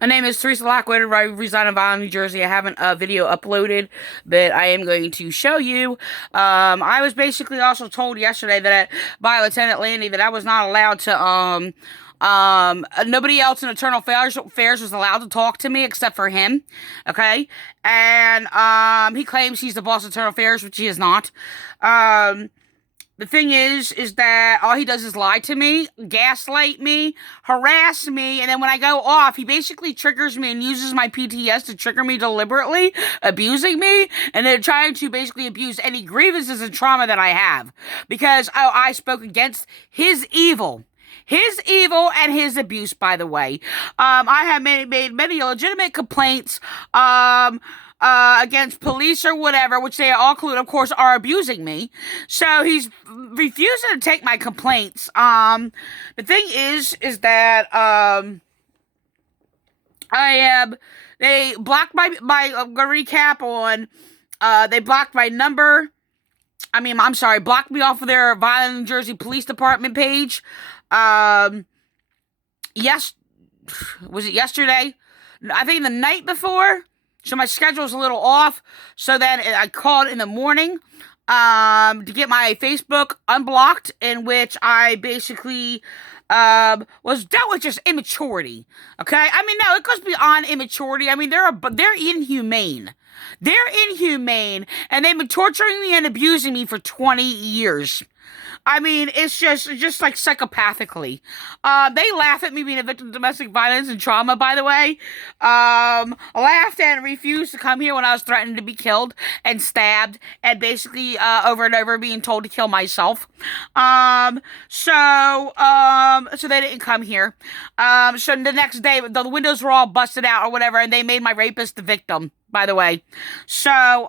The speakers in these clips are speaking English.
My name is Teresa Lockwood. I reside in Vineland, New Jersey. I haven't a video uploaded, but I am going to show you. I was basically also told yesterday that by Lieutenant Landy that I was not allowed to nobody else in Affairs was allowed to talk to me except for him. Okay. And he claims he's the boss of Internal Affairs, which he is not. The thing is that all he does is lie to me, gaslight me, harass me, and then when I go off, he basically triggers me and uses my PTS to trigger me deliberately, abusing me, and then trying to basically abuse any grievances and trauma that I have. Because I spoke against his evil. His evil and his abuse, by the way. I have made many legitimate complaints, against police or whatever, which they all include, of course, are abusing me. So he's refusing to take my complaints. The thing is that, they blocked I'm gonna recap on, they blocked my number. I'm sorry, blocked me off of their Vineland, New Jersey Police Department page. Yes, was it yesterday? I think the night before. So my schedule's a little off. So then I called in the morning to get my Facebook unblocked, in which I basically was dealt with just immaturity. Okay? No, it goes beyond immaturity. They're inhumane. They're inhumane, and they've been torturing me and abusing me for 20 years. It's just like psychopathically. They laugh at me being a victim of domestic violence and trauma, by the way. Laughed and refused to come here when I was threatened to be killed and stabbed and basically, over and over being told to kill myself. So they didn't come here. So the next day, the windows were all busted out or whatever, and they made my rapist the victim, by the way. So,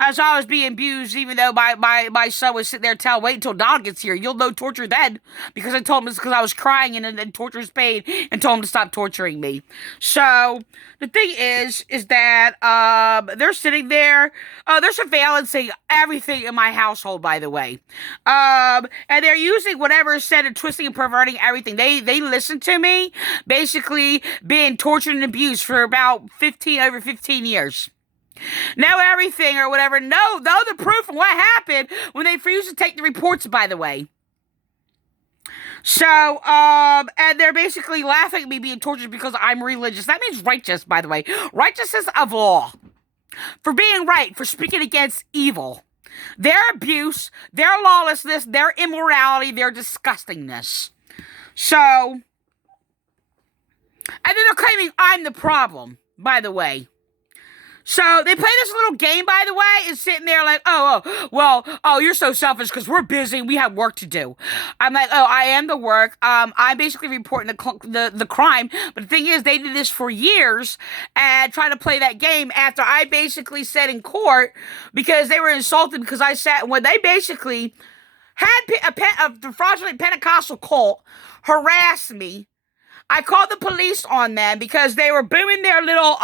as I was being abused, even though my son was sitting there telling, wait until Don gets here, you'll know torture then. Because I told him it's because I was crying and torture's pain and told him to stop torturing me. So, the thing is that, they're sitting there, they're surveillancing everything in my household, by the way. And they're using whatever is said and twisting and perverting everything. They listen to me, basically being tortured and abused for about over 15 years. Know everything or whatever. Know the proof of what happened when they refused to take the reports, by the way. So, and they're basically laughing at me being tortured because I'm religious. That means righteous, by the way. Righteousness of law. For being right, for speaking against evil. Their abuse, their lawlessness, their immorality, their disgustingness. So, and then they're claiming I'm the problem, by the way. So, they play this little game, by the way, and sitting there like, you're so selfish because we're busy and we have work to do. I'm like, I am the work. I'm basically reporting the crime. But the thing is, they did this for years and tried to play that game after I basically said in court, because they were insulted because I sat when they basically had the fraudulent Pentecostal cult harass me. I called the police on them because they were booming their little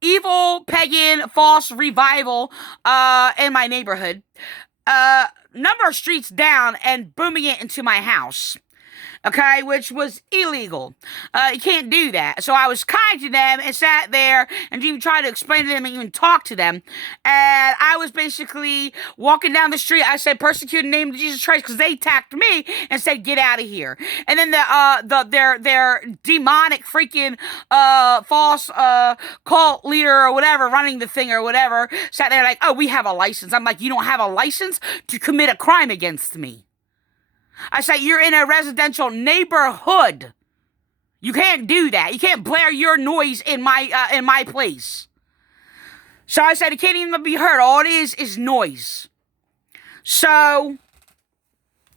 evil pagan false revival in my neighborhood, number of streets down, and booming it into my house. Okay, which was illegal. You can't do that. So I was kind to them and sat there and even tried to explain to them and even talk to them. And I was basically walking down the street. I said, "Persecuted in the name of Jesus Christ," because they attacked me and said, "Get out of here." And then their demonic freaking false cult leader or whatever running the thing or whatever sat there like, "Oh, we have a license." I'm like, "You don't have a license to commit a crime against me." I said, "You're in a residential neighborhood. You can't do that. You can't blare your noise in my place." So I said, "It can't even be heard. All it is noise." So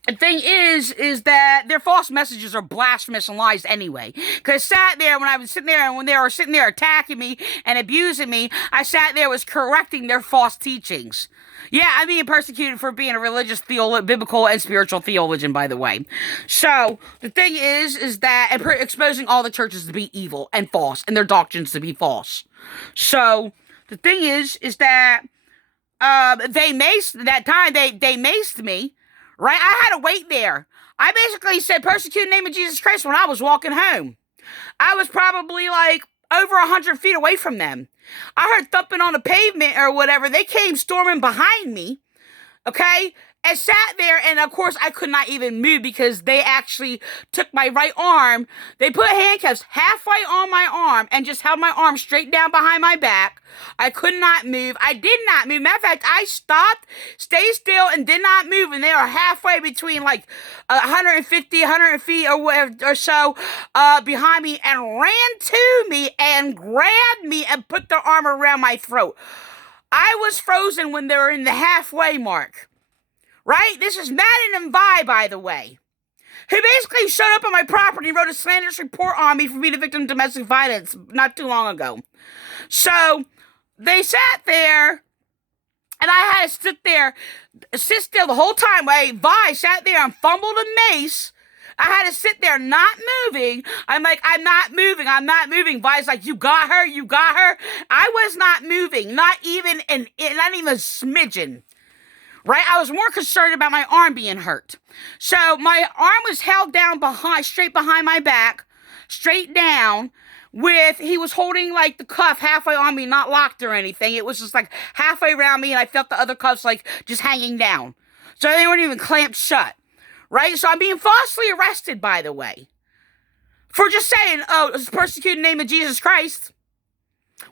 the thing is that their false messages are blasphemous and lies anyway. Because sat there when I was sitting there, and when they were sitting there attacking me and abusing me, I sat there was correcting their false teachings. Yeah, I'm being persecuted for being a religious, biblical, and spiritual theologian, by the way. So, the thing is that, and exposing all the churches to be evil and false, and their doctrines to be false. So, the thing is that, they maced me, right? I had to wait there. I basically said, "Persecute in the name of Jesus Christ," when I was walking home. I was probably like over 100 feet away from them. I heard thumping on the pavement or whatever. They came storming behind me, okay? And sat there, and of course, I could not even move because they actually took my right arm. They put handcuffs halfway on my arm and just held my arm straight down behind my back. I could not move. I did not move. Matter of fact, I stopped, stayed still, and did not move. And they were halfway between like 150, 100 feet or whatever or so behind me and ran to me and grabbed me and put their arm around my throat. I was frozen when they were in the halfway mark. Right? This is Madden and Vi, by the way, who basically showed up on my property and wrote a slanderous report on me for being a victim of domestic violence not too long ago. So they sat there, and I had to sit still the whole time while Vi sat there and fumbled a mace. I had to sit there not moving. I'm like, I'm not moving. Vi's like, you got her. I was not moving, not even a smidgen. Right? I was more concerned about my arm being hurt. So my arm was held down straight behind my back, straight down, he was holding like the cuff halfway on me, not locked or anything. It was just like halfway around me, and I felt the other cuffs like just hanging down. So they weren't even clamped shut. Right? So I'm being falsely arrested, by the way, for just saying, oh, it's persecuted in the name of Jesus Christ,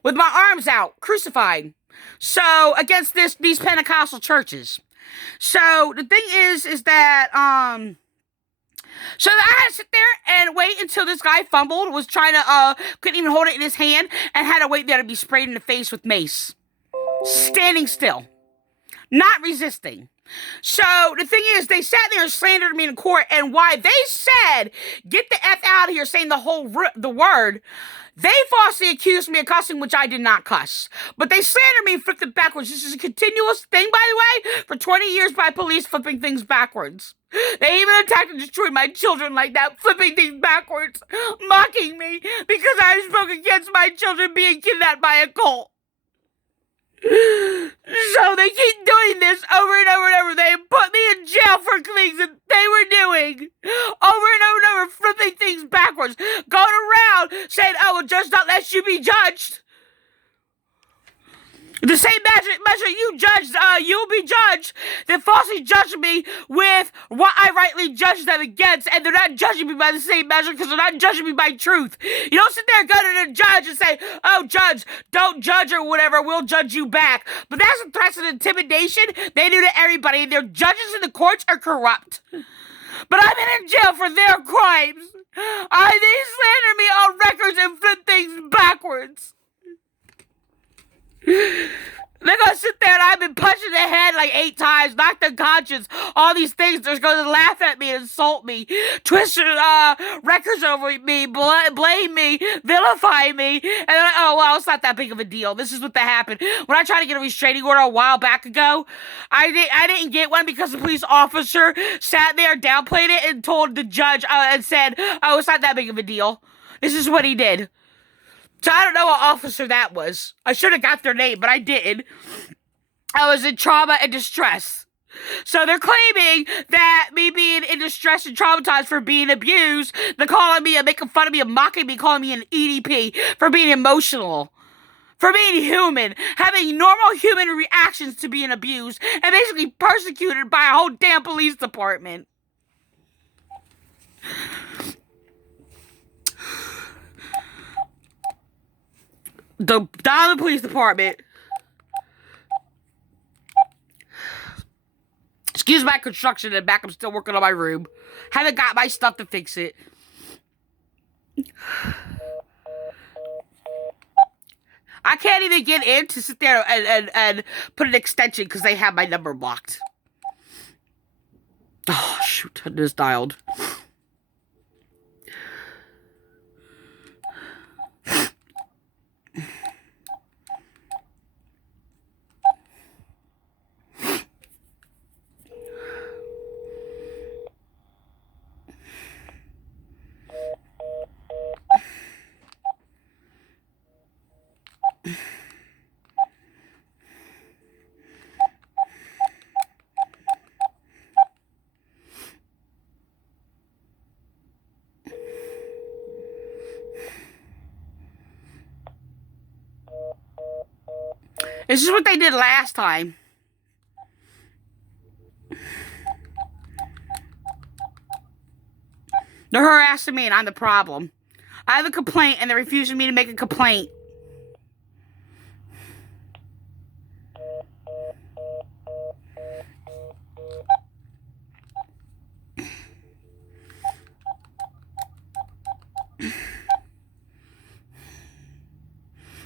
with my arms out, crucified. So, against these Pentecostal churches. So, the thing is that, so I had to sit there and wait until this guy fumbled, was trying to, couldn't even hold it in his hand, and had to wait there to be sprayed in the face with mace. Standing still. Not resisting. So, the thing is, they sat there and slandered me in court, and why they said, get the F out of here, saying the word, they falsely accused me of cussing, which I did not cuss. But they slandered me and flipped it backwards. This is a continuous thing, by the way, for 20 years by police flipping things backwards. They even attacked and destroyed my children like that, flipping things backwards, mocking me because I spoke against my children being kidnapped by a cult. So they keep doing this over and over and over. They put me in jail for things that they were doing over and over and over, flipping things backwards, going around saying, oh, well, judge not lest you be judged. The same measure you judged, you'll be judged. They falsely judged me with what I rightly judged them against, and they're not judging me by the same measure because they're not judging me by truth. You don't sit there and go to the judge and say, oh, judge, don't judge or whatever, we'll judge you back. But that's a threat and intimidation they do to everybody. Their judges in the courts are corrupt. But I've been in jail for their crimes. They slander me on records and flip things backwards. They're gonna sit there and I've been punched in the head like 8 times, knocked unconscious, all these things. They're gonna laugh at me, insult me, twist records over me, blame me, vilify me, and then, oh, well, it's not that big of a deal. This is what happened. When I tried to get a restraining order a while back ago, I didn't get one because the police officer sat there, downplayed it, and told the judge and said, oh, it's not that big of a deal. This is what he did. So I don't know what officer that was. I should have got their name, but I didn't. I was in trauma and distress. So they're claiming that me being in distress and traumatized for being abused, they're calling me and making fun of me and mocking me, calling me an EDP for being emotional, for being human, having normal human reactions to being abused, and basically persecuted by a whole damn police department. The Vineland Police Department. Excuse my construction and back. I'm still working on my room. Haven't got my stuff to fix it. I can't even get in to sit there and put an extension because they have my number blocked. Oh, shoot. I just dialed. This is what they did last time. They're harassing me and I'm the problem. I have a complaint and they're refusing me to make a complaint.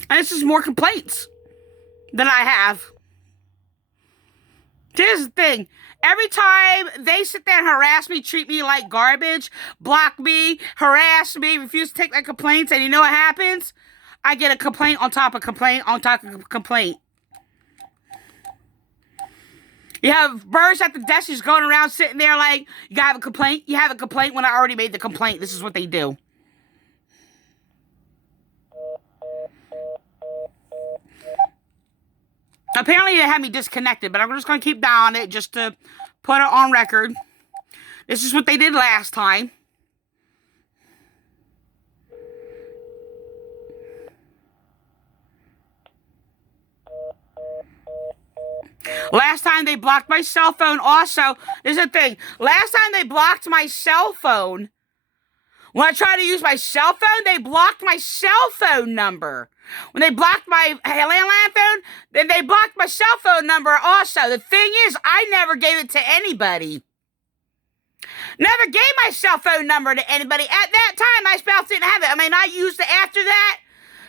And this is more complaints than I have. Here's the thing. Every time they sit there and harass me, treat me like garbage, block me, harass me, refuse to take my complaints, and you know what happens? I get a complaint on top of complaint on top of complaint. You have birds at the desk just going around sitting there like, you have a complaint? You have a complaint when I already made the complaint. This is what they do. Apparently they had me disconnected, but I'm just going to keep down it just to put it on record. This is what they did last time. Last time they blocked my cell phone also. There's a thing. Last time they blocked my cell phone, when I tried to use my cell phone, they blocked my cell phone number. When they blocked my landline phone, then they blocked my cell phone number also. The thing is, I never gave it to anybody. Never gave my cell phone number to anybody. At that time, my spouse didn't have it. I mean, I used it after that.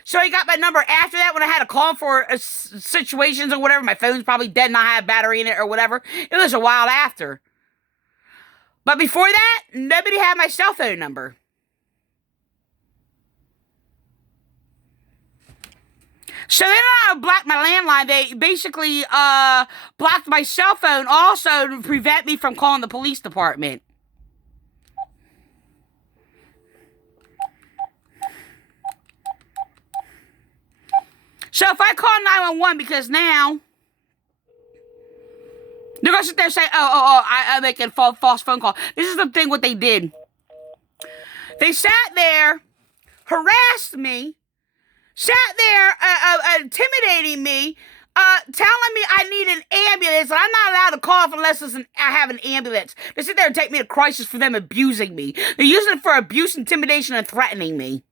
So he got my number after that when I had to call for situations or whatever. My phone's probably dead and I have battery in it or whatever. It was a while after. But before that, nobody had my cell phone number. So they don't block my landline. They basically blocked my cell phone also to prevent me from calling the police department. So if I call 911, because now they're going to sit there and say, I'm making a false phone call. This is the thing what they did. They sat there, harassed me, sat there intimidating me, telling me I need an ambulance, and I'm not allowed to call unless I have an ambulance. They sit there and take me to crisis for them abusing me. They're using it for abuse, intimidation, and threatening me.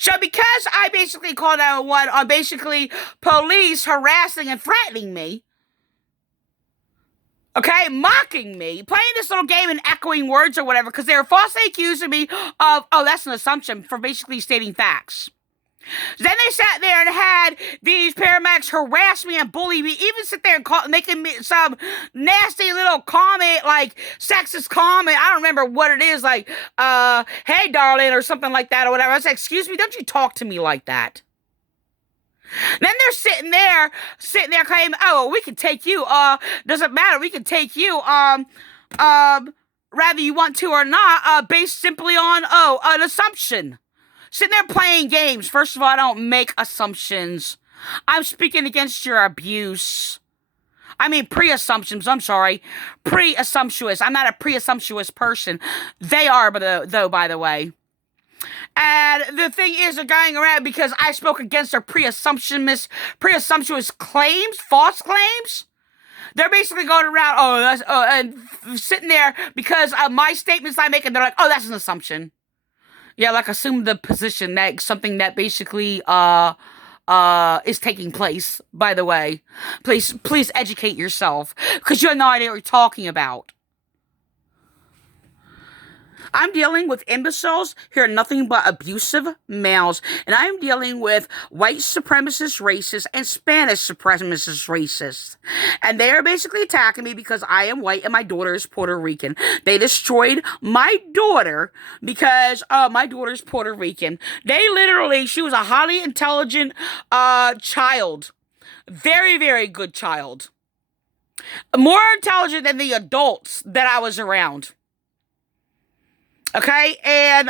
So because I basically called 911 on basically police harassing and threatening me, okay, mocking me, playing this little game and echoing words or whatever, because they were falsely accusing me of, that's an assumption, for basically stating facts. Then they sat there and had these paramedics harass me and bully me, even sit there and making me some nasty little comment, like sexist comment. I don't remember what it is, like, hey, darling, or something like that, or whatever. I was like, excuse me, don't you talk to me like that. Then they're sitting there claiming, oh, we can take you, doesn't matter, we can take you, whether you want to or not, based simply on, an assumption. Sitting there playing games. First of all, I don't make assumptions. I'm speaking against your abuse. I mean, pre-assumptions, I'm sorry. Pre-assumptuous. I'm not a pre-assumptuous person. They are, though, by the way. And the thing is, they're going around because I spoke against their pre-assumptuous claims, false claims. They're basically going around, and sitting there because of my statements I make, and they're like, oh, that's an assumption. Yeah, like assume the position that something that basically is taking place, by the way. Please educate yourself, because you have no idea what you're talking about. I'm dealing with imbeciles who are nothing but abusive males, and I'm dealing with white supremacist racists and Spanish supremacist racists. And they are basically attacking me because I am white and my daughter is Puerto Rican. They destroyed my daughter because my daughter is Puerto Rican. She was a highly intelligent child. Very, very good child. More intelligent than the adults that I was around. Okay, and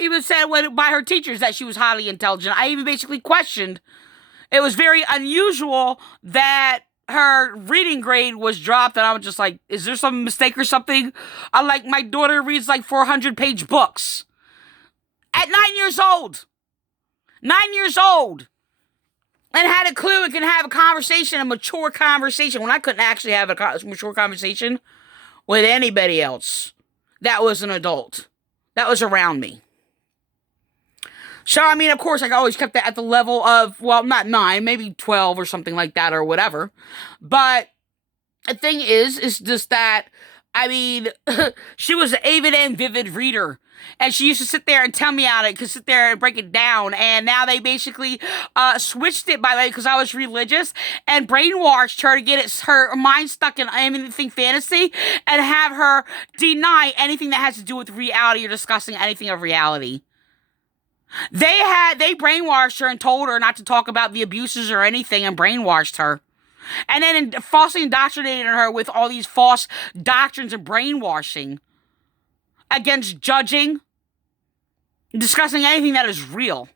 even said by her teachers that she was highly intelligent. I even basically questioned. It was very unusual that her reading grade was dropped, and I was just like, is there some mistake or something? I'm like, my daughter reads like 400-page books. At 9 years old. 9 years old. and had a clue and can have a conversation, a mature conversation, when I couldn't actually have a mature conversation with anybody else that was an adult that was around me. So, I mean, of course, I always kept that at the level of, well, not 9, maybe 12 or something like that or whatever. But the thing is just that, I mean, she was an avid and vivid reader. And she used to sit there and tell me on it, could sit there and break it down. And now they basically switched it, by the way, because I was religious, and brainwashed her to get her mind stuck in anything fantasy and have her deny anything that has to do with reality or discussing anything of reality. They brainwashed her and told her not to talk about the abuses or anything, and brainwashed her. And then falsely indoctrinated her with all these false doctrines and brainwashing against judging, discussing anything that is real.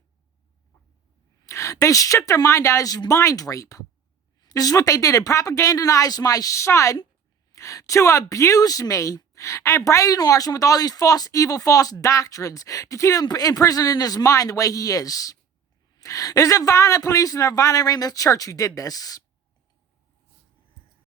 They stripped her mind down. It's mind rape. This is what they did. They propagandized my son to abuse me and brainwash him with all these false, evil, false doctrines to keep him imprisoned in his mind the way he is. There's the Vineland Police and the Vineland Ramoth Church who did this.